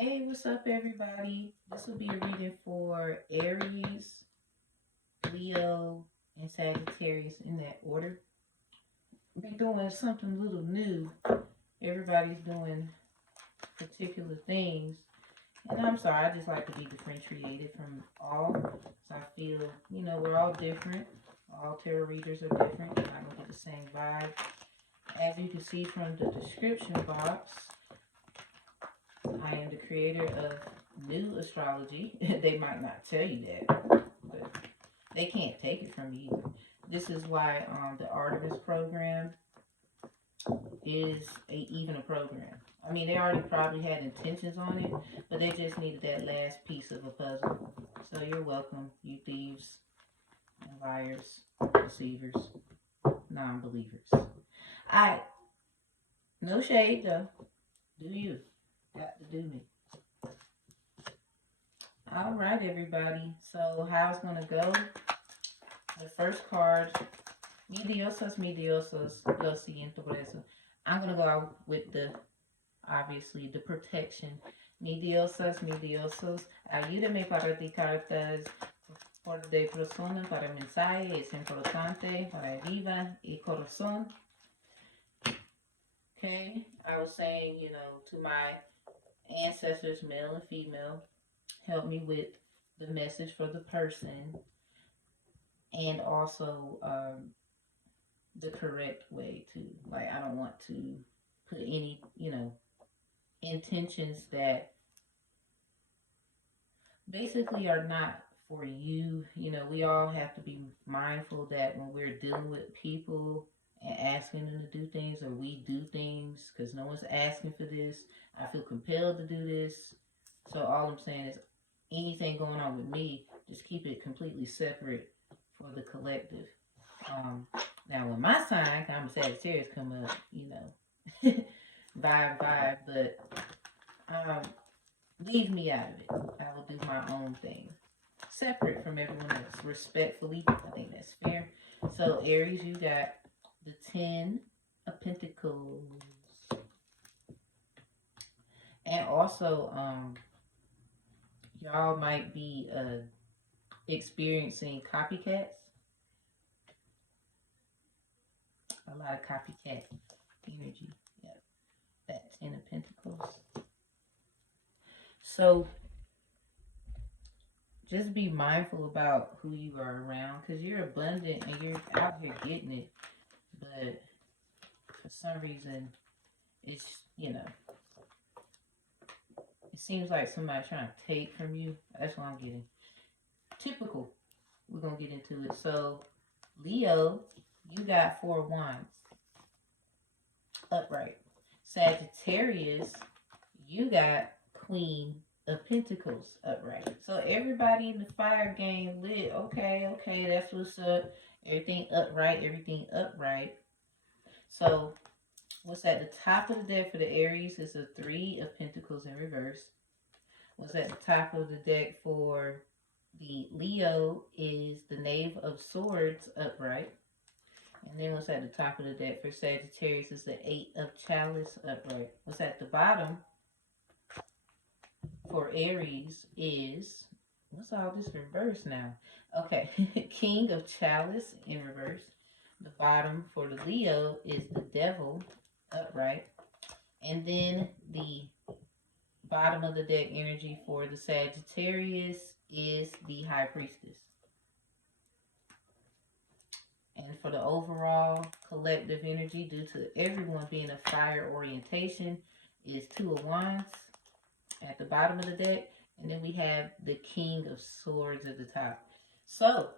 Hey, what's up, everybody? This will be a reading for Aries, Leo, and Sagittarius in that order. Be doing something a little new. Everybody's doing particular things. And I'm sorry, I just like to be differentiated from all. So I feel, we're all different. All tarot readers are different. You're not going to get the same vibe. As you can see from the description box, I am the creator of new astrology. They might not tell you that, but they can't take it from you either. This is why the Artemis program is even a program. I mean, they already probably had intentions on it, but they just needed that last piece of a puzzle. So you're welcome, you thieves, liars, deceivers, non-believers. Alright, no shade though. Do you. Got to do me. Alright, everybody. So how it's going to go, the first card, mi diosas, lo siento por eso. I'm going to go out with obviously, the protection. Mi diosas, ayúdame para ti cartas por de persona, para mensaje, es importante, para arriba y corazón. Okay, I was saying, to my ancestors, male and female, help me with the message for the person and also the correct way to, like, I don't want to put any, intentions that basically are not for you. We all have to be mindful that when we're dealing with people and asking them to do things, or we do things because no one's asking for this, I feel compelled to do this. So all I'm saying is anything going on with me, just keep it completely separate for the collective. Now when my sign, I'm a Sagittarius, come up, vibe, but leave me out of it. I will do my own thing, separate from everyone else, respectfully. I think that's fair. So Aries, you got the 10 of Pentacles, and also y'all might be experiencing copycats. A lot of copycat energy. Yep. That 10 of Pentacles. So just be mindful about who you are around, because you're abundant and you're out here getting it. But for some reason, it's, it seems like somebody's trying to take from you. That's what I'm getting. Typical. We're going to get into it. So, Leo, you got 4 of Wands. Upright. Sagittarius, you got Queen of Pentacles upright. So everybody in the fire game lit. Okay, that's what's up. Everything upright. So what's at the top of the deck for the Aries is a 3 of Pentacles in reverse. What's at the top of the deck for the Leo is the Knave of Swords upright. And then what's at the top of the deck for Sagittarius is the 8 of Chalice upright. What's at the bottom for Aries is, what's all this reverse now? Okay, King of Chalice in reverse. The bottom for the Leo is the Devil upright. And then the bottom of the deck energy for the Sagittarius is the High Priestess. And for the overall collective energy, due to everyone being a fire orientation, is 2 of Wands at the bottom of the deck. And then we have the King of Swords at the top. So,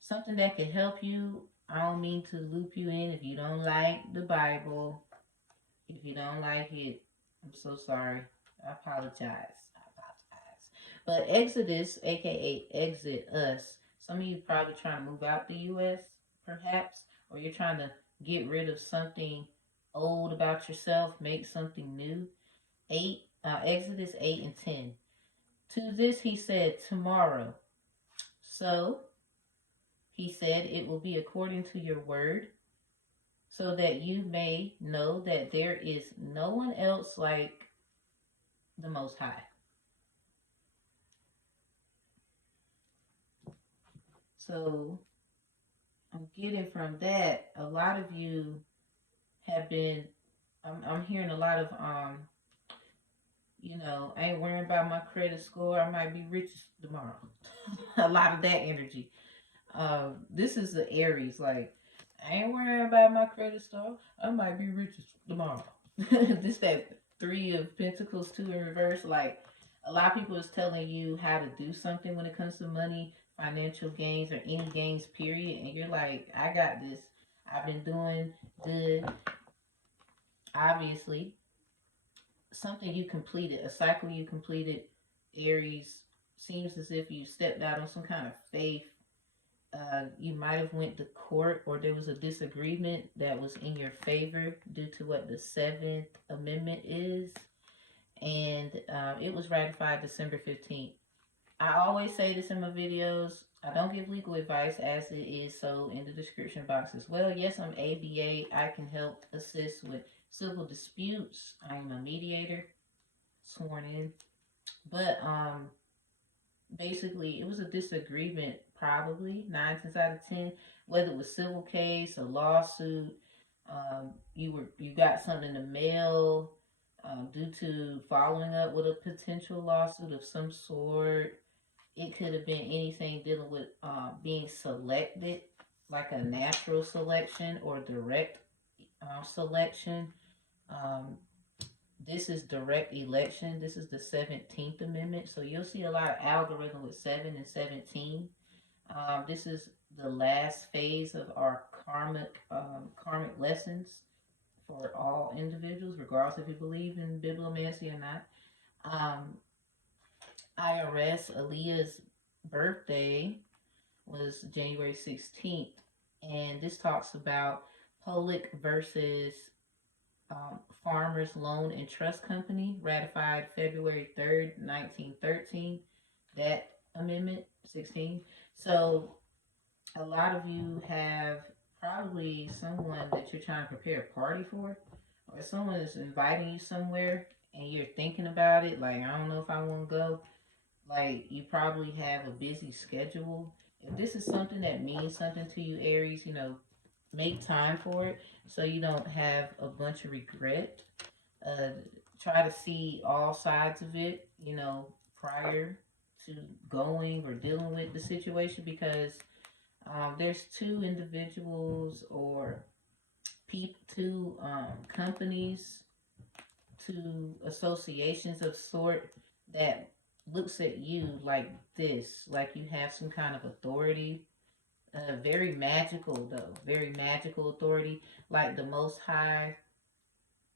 something that can help you. I don't mean to loop you in if you don't like the Bible. If you don't like it, I'm so sorry. I apologize. But Exodus, aka Exit Us, some of you probably trying to move out the U.S., perhaps, or you're trying to get rid of something old about yourself, make something new. Exodus 8 and 10. To this he said, tomorrow. So he said, it will be according to your word. so that you may know that there is no one else like the Most High. So I'm getting from that, a lot of you have been, I'm hearing a lot of, I ain't worrying about my credit score. I might be rich tomorrow. A lot of that energy. This is the Aries. Like, I ain't worrying about my credit score. I might be rich tomorrow. This that Three of Pentacles, two in reverse. Like, a lot of people is telling you how to do something when it comes to money, financial gains, or any gains, period. And you're like, I got this. I've been doing good. Obviously, something you completed, a cycle you completed, Aries, seems as if you stepped out on some kind of faith. You might have went to court, or there was a disagreement that was in your favor due to what the Seventh Amendment is, and it was ratified December 15th. I always say this in my videos. I don't give legal advice, as it is so in the description box as well. Yes, I'm ABA. I can help assist with civil disputes. I am a mediator, sworn in. But basically, it was a disagreement, probably 9 times out of 10, whether it was civil case, a lawsuit. You got something in the mail due to following up with a potential lawsuit of some sort. It could have been anything dealing with being selected, like a natural selection or direct selection. Um, this is direct election. This is the 17th Amendment. So you'll see a lot of algorithm with 7 and 17. This is the last phase of our karmic lessons for all individuals, regardless if you believe in bibliomancy or not. IRS, Aaliyah's birthday was January 16th, and this talks about Pollock versus Farmers Loan and Trust Company, ratified February 3rd, 1913. That amendment, 16. So a lot of you have probably someone that you're trying to prepare a party for, or someone is inviting you somewhere and you're thinking about it, like, I don't know if I want to go. Like, you probably have a busy schedule. If this is something that means something to you, Aries, make time for it so you don't have a bunch of regret. Try to see all sides of it, prior to going or dealing with the situation, because there's two individuals or two companies, two associations of sort that looks at you like this, like you have some kind of authority. Very magical, though. Very magical authority, like the Most High,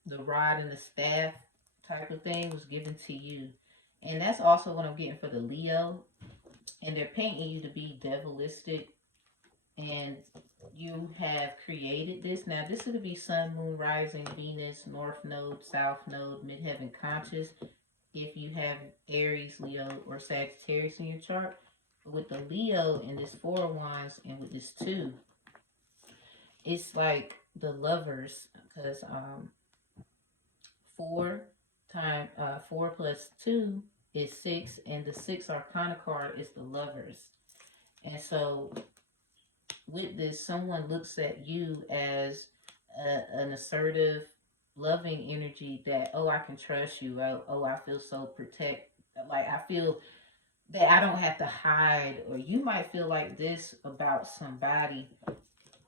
the rod and the staff type of thing was given to you. And that's also what I'm getting for the Leo. And they're painting you to be devilistic, and you have created this. Now, this would be Sun, Moon, Rising, Venus, North Node, South Node, Midheaven Conscious, if you have Aries, Leo, or Sagittarius in your chart. But with the Leo and this Four of Wands and with this 2, it's like the Lovers, because 4 plus 2 is 6, and the 6 Arcana card is the Lovers. And so with this, someone looks at you as an assertive, loving energy that, oh, I can trust you. Oh, I feel so like, I feel that I don't have to hide. Or you might feel like this about somebody.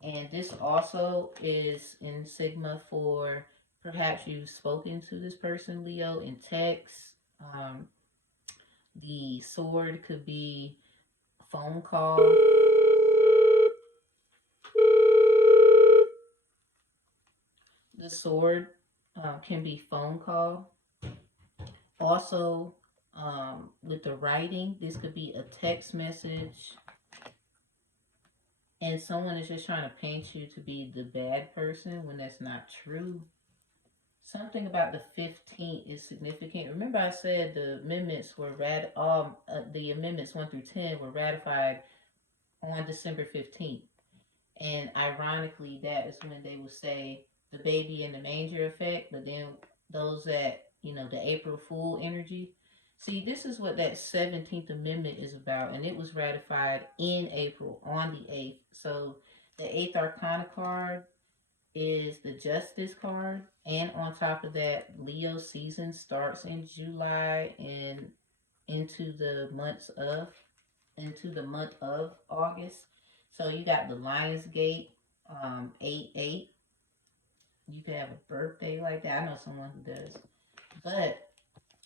And this also is in Sigma for perhaps you've spoken to this person, Leo, in text. The sword could be phone call. The sword can be phone call. Also, with the writing, this could be a text message. And someone is just trying to paint you to be the bad person when that's not true. Something about the 15th is significant. Remember, I said the amendments were the amendments 1 through 10 were ratified on December 15th. And ironically, that is when they would say the baby in the manger effect, but then those that, the April Fool energy. See, this is what that 17th Amendment is about, and it was ratified in April on the 8th. So the 8th Arcana card is the Justice card, and on top of that, Leo season starts in July and into the months of into the month of August. So you got the Lionsgate, 8-8. You could have a birthday like that. I know someone who does. But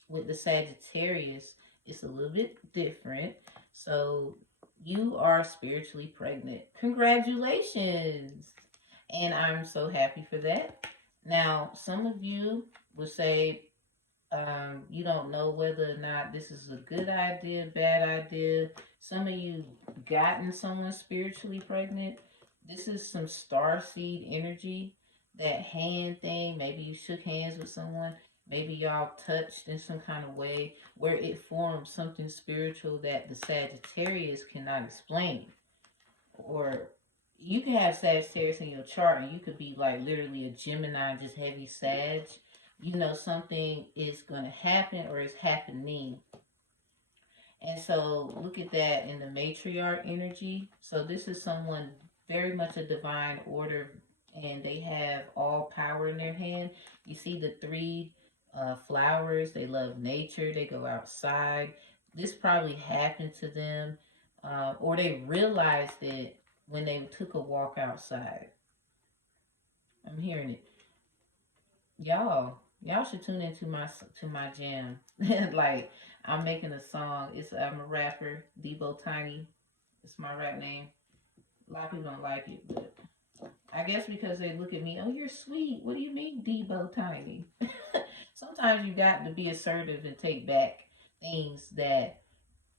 with the Sagittarius, it's a little bit different. So you are spiritually pregnant. Congratulations. And I'm so happy for that. Now, some of you will say, you don't know whether or not this is a good idea, bad idea. Some of you gotten someone spiritually pregnant. This is some star seed energy. That hand thing, maybe you shook hands with someone. Maybe y'all touched in some kind of way where it formed something spiritual that the Sagittarius cannot explain. Or you can have Sagittarius in your chart and you could be like literally a Gemini, just heavy Sag. Something is going to happen or is happening. And so look at that in the matriarch energy. So this is someone very much a divine order, and they have all power in their hand. You see the three flowers. They love nature. They go outside. This probably happened to them, or they realized it when they took a walk outside. I'm hearing it. Y'all should tune into my jam. Like, I'm making a song. I'm a rapper, Debo Tiny. It's my rap name. A lot of people don't like it, but I guess because they look at me, oh, you're sweet. What do you mean, Debo Tiny? Sometimes you got to be assertive and take back things that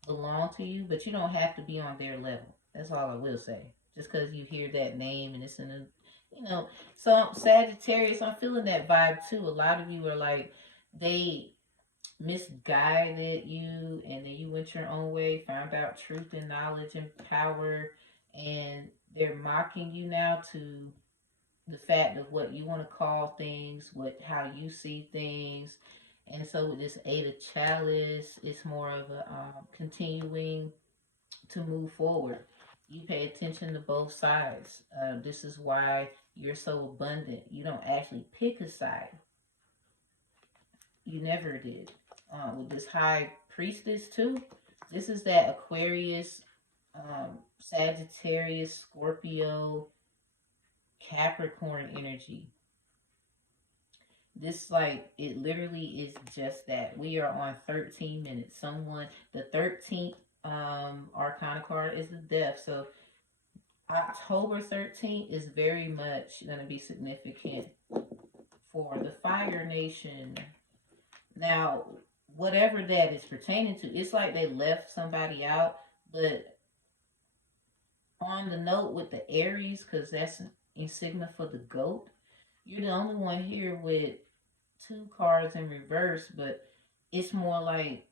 belong to you, but you don't have to be on their level. That's all I will say. Just because you hear that name and it's in a, so Sagittarius, I'm feeling that vibe too. A lot of you are like, they misguided you and then you went your own way, found out truth and knowledge and power, and they're mocking you now to the fact of what you want to call things, how you see things. And so with this Eight of Chalice, it's more of a continuing to move forward. You pay attention to both sides. This is why you're so abundant. You don't actually pick a side. You never did. With this High Priestess too, this is that Aquarius, Sagittarius, Scorpio, Capricorn energy. This, like, it literally is just that. We are on 13 minutes. The 13th Arcana card is the Death. So October 13th is very much going to be significant for the Fire Nation. Now, whatever that is pertaining to, it's like they left somebody out. But on the note with the Aries, because that's insignia for the goat, you're the only one here with 2 cards in reverse, but it's more like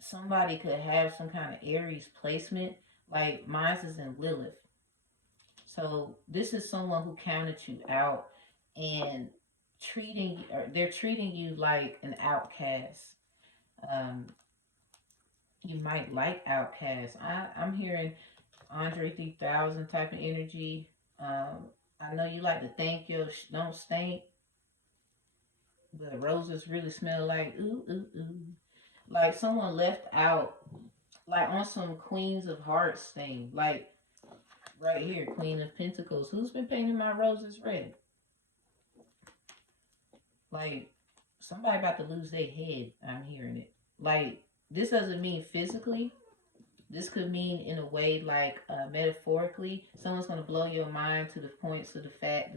somebody could have some kind of Aries placement. Like mine is in Lilith. So this is someone who counted you out and they're treating you like an outcast. You might like outcasts. I'm hearing Andre 3000 type of energy. I know you like to thank your don't stink, but roses really smell like ooh ooh ooh. Like someone left out, like on some Queens of Hearts thing, like right here, Queen of Pentacles. Who's been painting my roses red? Like somebody about to lose their head. I'm hearing it. Like this doesn't mean physically. This could mean in a way like metaphorically. Someone's gonna blow your mind to the points of the facts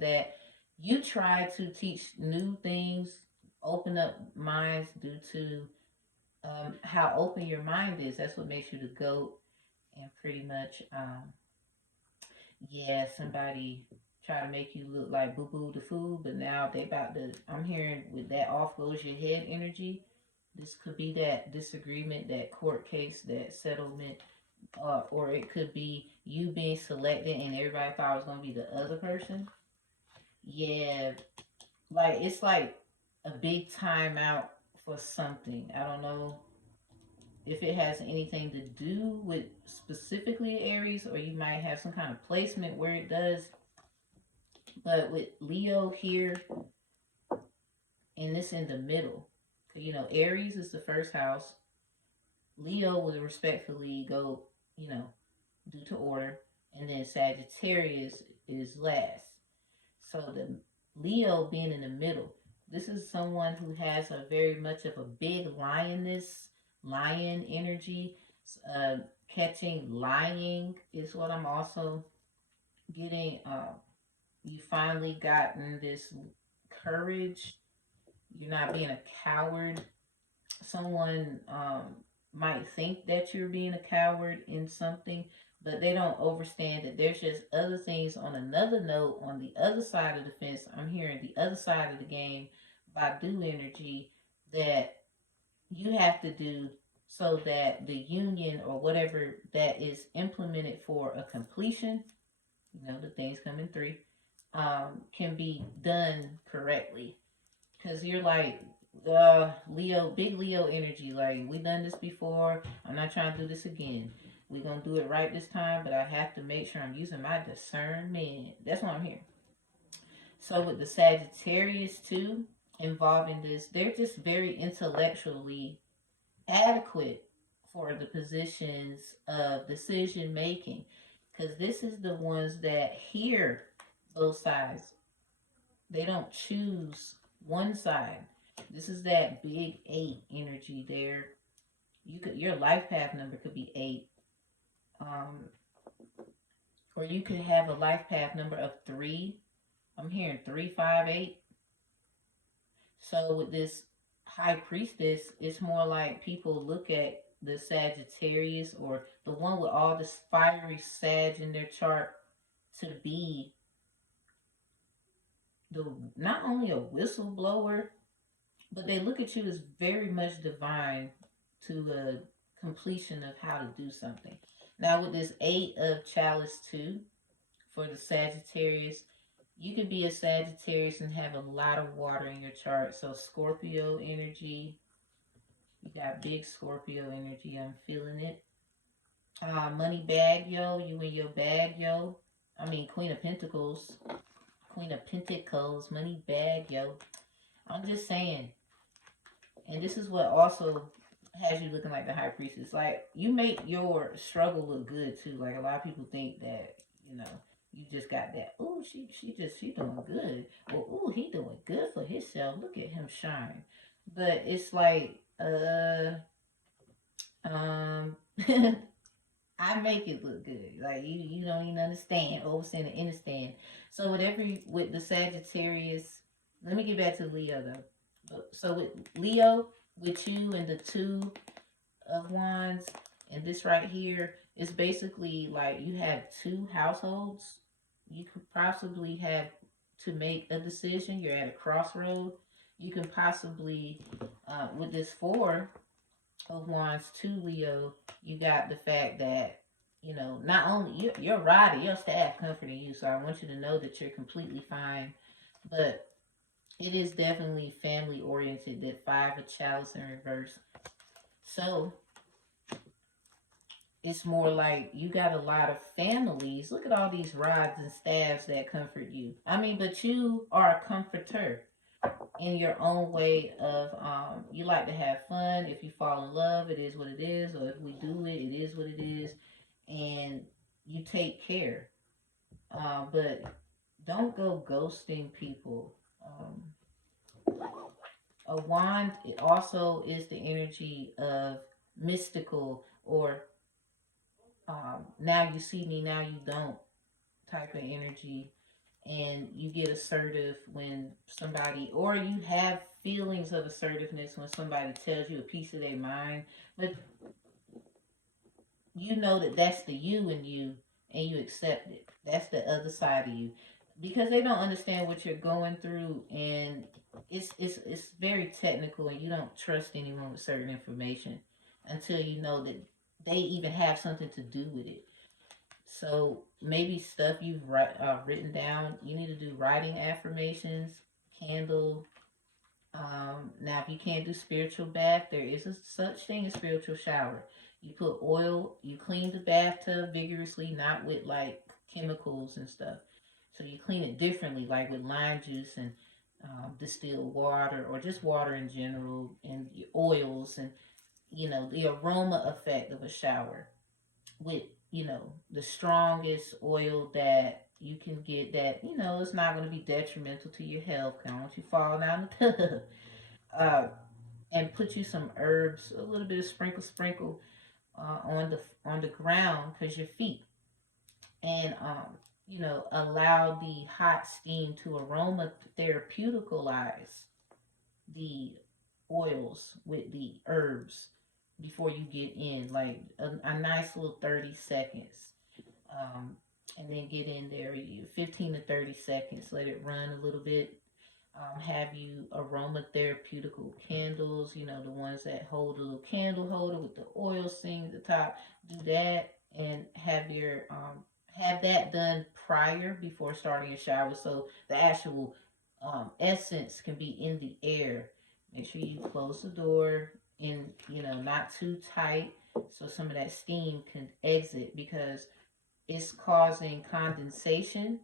that you try to teach new things, open up minds due to how open your mind is. That's what makes you the GOAT. And pretty much, somebody try to make you look like Boo Boo the Fool, but now they about to, I'm hearing with that off goes your head energy. This could be that disagreement, that court case, that settlement. or it could be you being selected and everybody thought it was going to be the other person. Yeah, like it's like a big timeout for something. I don't know if it has anything to do with specifically Aries, or you might have some kind of placement where it does. But with Leo here, and this in the middle, you know, Aries is the first house. Leo would respectfully go, you know, due to order, and then Sagittarius is last. So the Leo being in the middle, this is someone who has a very much of a big lion energy. Uh, Catching lying is what I'm also getting. You finally gotten this courage. You're not being a coward. Someone might think that you're being a coward in something, but they don't understand that there's just other things on another note on the other side of the fence. I'm hearing the other side of the game by do energy that you have to do so that the union or whatever that is implemented for a completion, you know, the things come in three, can be done correctly. Because you're like, Leo, big Leo energy. Like, we done this before. I'm not trying to do this again. We're going to do it right this time, but I have to make sure I'm using my discernment. That's what I'm hearing. So, with the Sagittarius, too, involving this, they're just very intellectually adequate for the positions of decision making. Because this is the ones that hear both sides. They don't choose one side. This is that big 8 energy there. Your life path number could be 8. Or you could have a life path number of 3. I'm hearing 3, 5, 8. So with this high priestess, it's more like people look at the Sagittarius or the one with all this fiery Sag in their chart to be the not only a whistleblower, but they look at you as very much divine to a completion of how to do something. Now with this 8 of chalice 2 for the Sagittarius, you could be a Sagittarius and have a lot of water in your chart. So Scorpio energy, you got big Scorpio energy. I'm feeling it. Money bag, yo. You in your bag, yo. I mean, Queen of Pentacles. Queen of Pentacles. Money bag, yo. I'm just saying. And this is what also has you looking like the high priestess. Like, you make your struggle look good, too. Like, a lot of people think that, you know, you just got that. Ooh, she doing good. Or, ooh, he doing good for himself. Look at him shine. But it's like, I make it look good. Like you don't even understand. Overstand and understand. So with the Sagittarius, let me get back to Leo though. So with Leo, with you and the 2 of Wands, and this right here is basically like you have 2 households. You could possibly have to make a decision. You're at a crossroad. You can possibly, with this 4 of Wands to Leo, you got the fact that, you know, not only your rider, your staff comforting you, so I want you to know that you're completely fine, but it is definitely family oriented, that 5 of chalice in reverse. So it's more like you got a lot of families. Look at all these rods and staffs that comfort you. I mean, but you are a comforter in your own way of you like to have fun. If you fall in love, it is what it is, or if we do it, it is what it is, and you take care, but don't go ghosting people. A wand, it also is the energy of mystical, or now you see me, now you don't type of energy. And you get assertive when somebody, or you have feelings of assertiveness when somebody tells you a piece of their mind, but you know that that's the you in you, and you accept it. That's the other side of you, because they don't understand what you're going through, and it's very technical, and you don't trust anyone with certain information until you know that they even have something to do with it. So maybe stuff you've written down, you need to do writing affirmations, candle. Now, if you can't do spiritual bath, there is a such thing as spiritual shower. You put oil, you clean the bathtub vigorously, not with like chemicals and stuff. So you clean it differently, like with lime juice and distilled water, or just water in general, and oils, and the aroma effect of a shower with the strongest oil that you can get, that it's not going to be detrimental to your health. I don't want you fall down the tub. uh, and put you some herbs, a little bit of sprinkle on the ground, because your feet, and allow the hot steam to aroma therapeuticalize the oils with the herbs before you get in, like a nice little 30 seconds. And then get in there, 15 to 30 seconds, let it run a little bit. Have you aromatherapeutical candles, the ones that hold a little candle holder with the oil stain at the top. Do that, and have that done prior, before starting a shower, so the actual essence can be in the air. Make sure you close the door, and not too tight, so some of that steam can exit, because it's causing condensation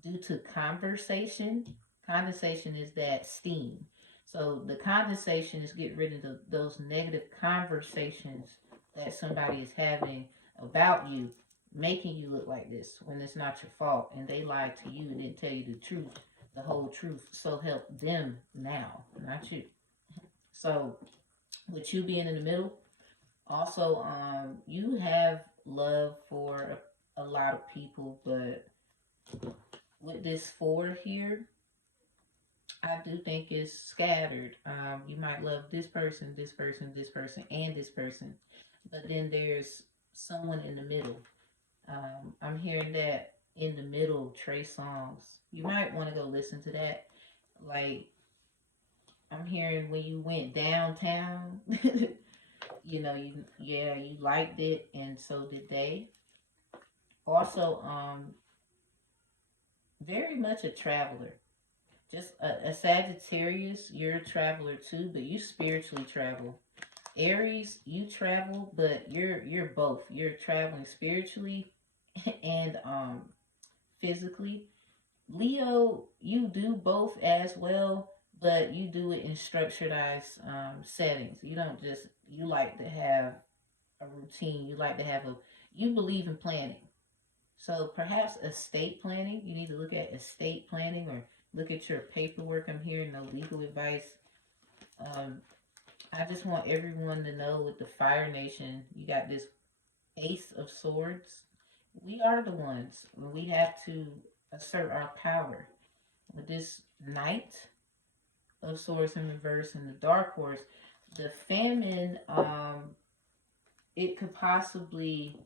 due to conversation. Condensation is that steam. So the condensation is getting rid of those negative conversations that somebody is having about you, making you look like this when it's not your fault, and they lied to you and didn't tell you the truth, the whole truth. So help them now, not you. So with you being in the middle, also, you have love for a lot of people, but with this 4 here, I do think it's scattered. You might love this person, this person, this person, and this person, but then there's someone in the middle. I'm hearing that in the middle, Trey Songz. You might want to go listen to that. Like, I'm hearing when you went downtown, you liked it, and so did they. Also, very much a traveler. Just a Sagittarius, you're a traveler too, but you spiritually travel. Aries, you travel, but you're both. You're traveling spiritually and physically. Leo, you do both as well, but you do it in structuredized settings. You don't just, you like to have a routine. You like to have you believe in planning. So perhaps estate planning, you need to look at estate planning, or look at your paperwork. I'm hearing no legal advice. I just want everyone to know, with the Fire Nation, you got this Ace of Swords. We are the ones. We have to assert our power. With this Knight of Swords in reverse and the Dark Horse, the famine, it could possibly,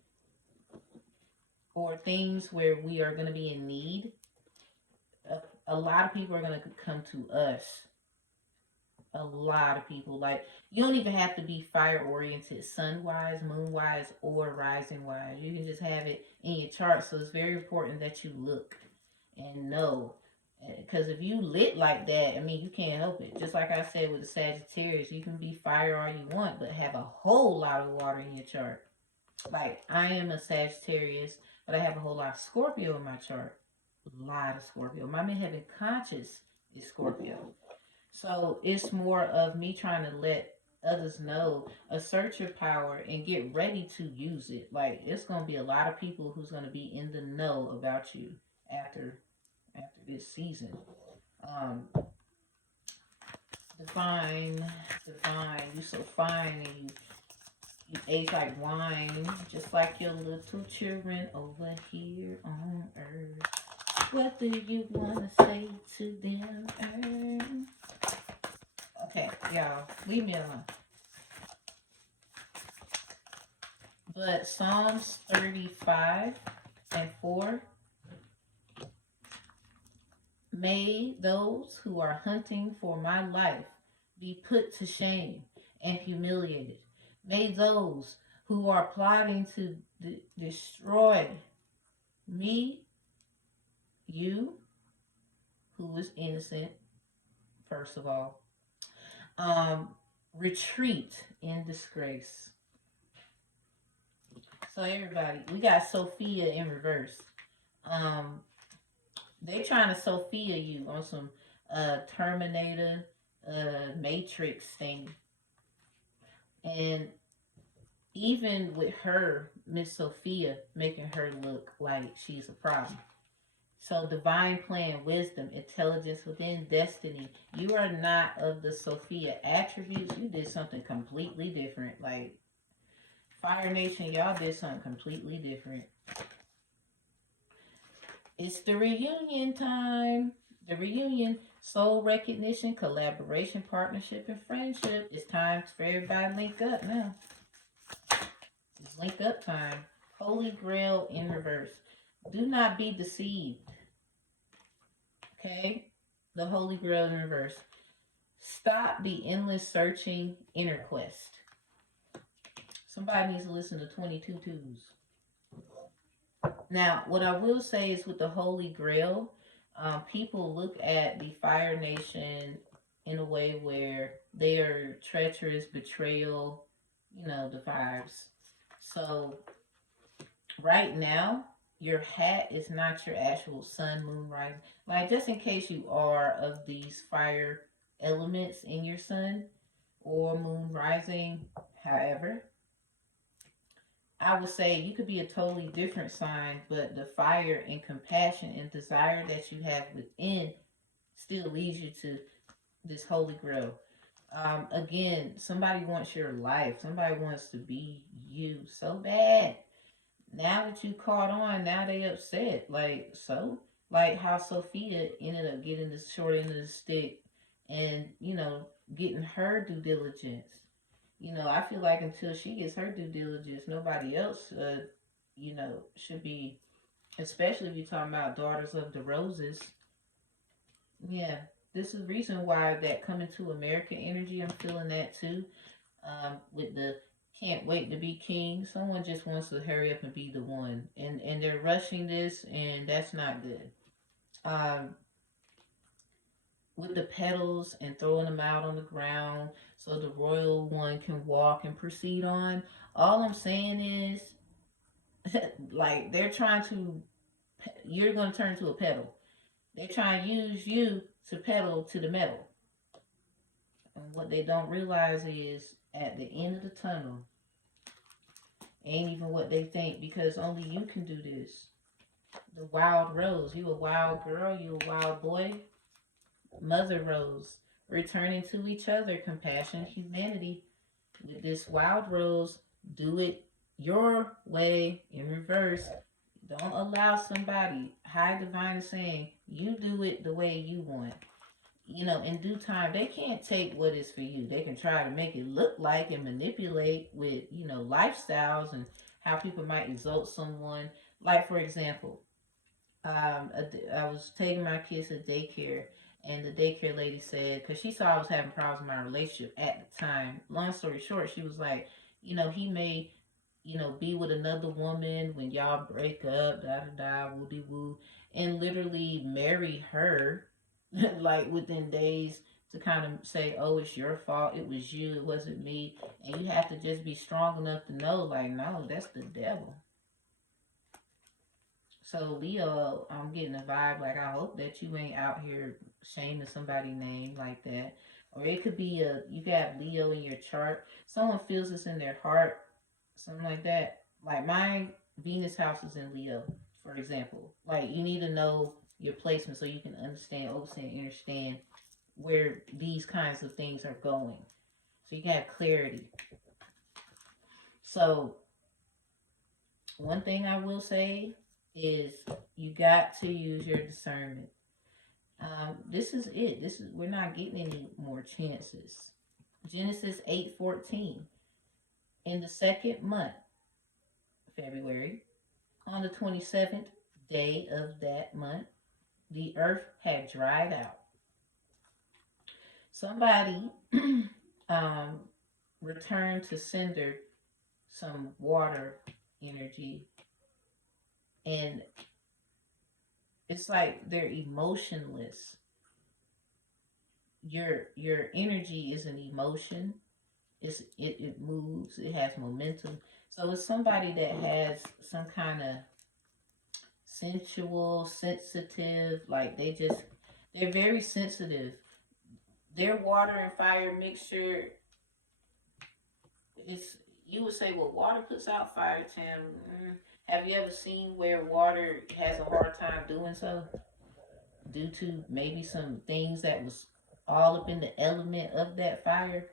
or things where we are going to be in need. A lot of people are going to come to us. A lot of people. Like, you don't even have to be fire oriented, sun wise, moon wise, or rising wise. You can just have it in your chart. So it's very important that you look and know, because if you lit like that, I mean, you can't help it. Just like I said with the Sagittarius, you can be fire all you want, but have a whole lot of water in your chart. Like, I am a Sagittarius, but I have a whole lot of Scorpio in my chart. A lot of Scorpio. My midheaven conscious is Scorpio. So it's more of me trying to let others know, assert your power and get ready to use it. Like, it's going to be a lot of people who's going to be in the know about you after this season. Divine, you so fine, and you age like wine, just like your little children over here on earth. What do you want to say to them? Okay, y'all, leave me alone. But Psalms 35 and 4. May those who are hunting for my life be put to shame and humiliated. May those who are plotting to destroy me, you, who is innocent, first of all. Um, Retreat in disgrace. So everybody, we got Sophia in reverse. Um, they trying to Sophia you on some Terminator, Matrix thing, and even with her, Miss Sophia, making her look like she's a problem. So divine plan, wisdom, intelligence within destiny. You are not of the Sophia attributes. You did something completely different. Like Fire Nation, y'all did something completely different. It's the reunion time. The reunion, soul recognition, collaboration, partnership, and friendship. It's time for everybody to link up now. It's link up time. Holy Grail in reverse. Do not be deceived. Okay? The Holy Grail in reverse. Stop the endless searching inner quest. Somebody needs to listen to 22 Twos. Now, what I will say is with the Holy Grail, people look at the Fire Nation in a way where they are treacherous, betrayal, you know, the vibes. So, right now, your hat is not your actual sun, moon, rising. Like, just in case you are of these fire elements in your sun or moon rising, however, I would say you could be a totally different sign, but the fire and compassion and desire that you have within still leads you to this Holy Grail. Again, somebody wants your life. Somebody wants to be you so bad. Now that you caught on, now they upset. Like how Sophia ended up getting the short end of the stick and, you know, getting her due diligence. You know, I feel like until she gets her due diligence, nobody else, you know, should be, especially if you're talking about Daughters of the Roses. Yeah, this is the reason why that coming to America energy, I'm feeling that too. With the can't wait to be king. Someone just wants to hurry up and be the one. And they're rushing this, and that's not good. Um, with the petals and throwing them out on the ground so the royal one can walk and proceed on. All I'm saying is, like, they're trying to, you're going to turn to a petal. They're trying to use you to pedal to the metal. And what they don't realize is at the end of the tunnel, ain't even what they think because only you can do this. The wild rose, you a wild girl, you a wild boy. Mother Rose, returning to each other, compassion, humanity. With this wild rose, do it your way in reverse. Don't allow somebody, high divine is saying, you do it the way you want. You know, in due time, they can't take what is for you. They can try to make it look like and manipulate with, you know, lifestyles and how people might exalt someone. Like, for example, I was taking my kids to daycare, and the daycare lady said, because she saw I was having problems in my relationship at the time. Long story short, she was like, you know, he may, you know, be with another woman when y'all break up, da da da, woo de woo, and literally marry her, like within days to kind of say, oh, it's your fault, it was you, it wasn't me, and you have to just be strong enough to know, like, no, that's the devil. So Leo, I'm getting a vibe like I hope that you ain't out here shaming somebody's name like that. Or it could be you got Leo in your chart. Someone feels this in their heart, something like that. Like my Venus house is in Leo, for example. Like you need to know your placement so you can understand, overstand, understand where these kinds of things are going. So you can have clarity. So one thing I will say is you got to use your discernment. This is it. We're not getting any more chances. Genesis 8:14. In the second month, February, on the 27th day of that month, the earth had dried out. Somebody returned to sender some water energy, and it's like they're emotionless. Your energy is an emotion. It moves, it has momentum. So it's somebody that has some kind of sensual, sensitive, like they're very sensitive. Their water and fire mixture is, you would say, well, water puts out fire, Tam. Have you ever seen where water has a hard time doing so due to maybe some things that was all up in the element of that fire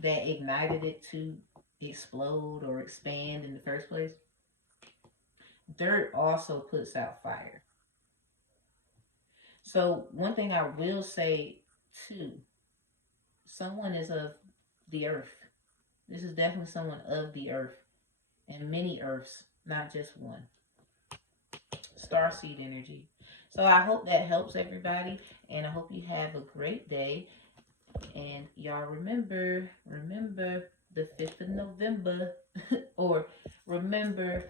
that ignited it to explode or expand in the first place? Dirt also puts out fire. So one thing I will say too, someone is of the earth. This is definitely someone of the earth, and many earths, not just one. Starseed energy. So I hope that helps everybody, and I hope you have a great day. And y'all remember the 5th of November, or remember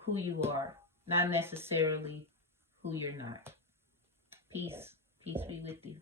who you are, not necessarily who you're not. Peace. Peace be with you.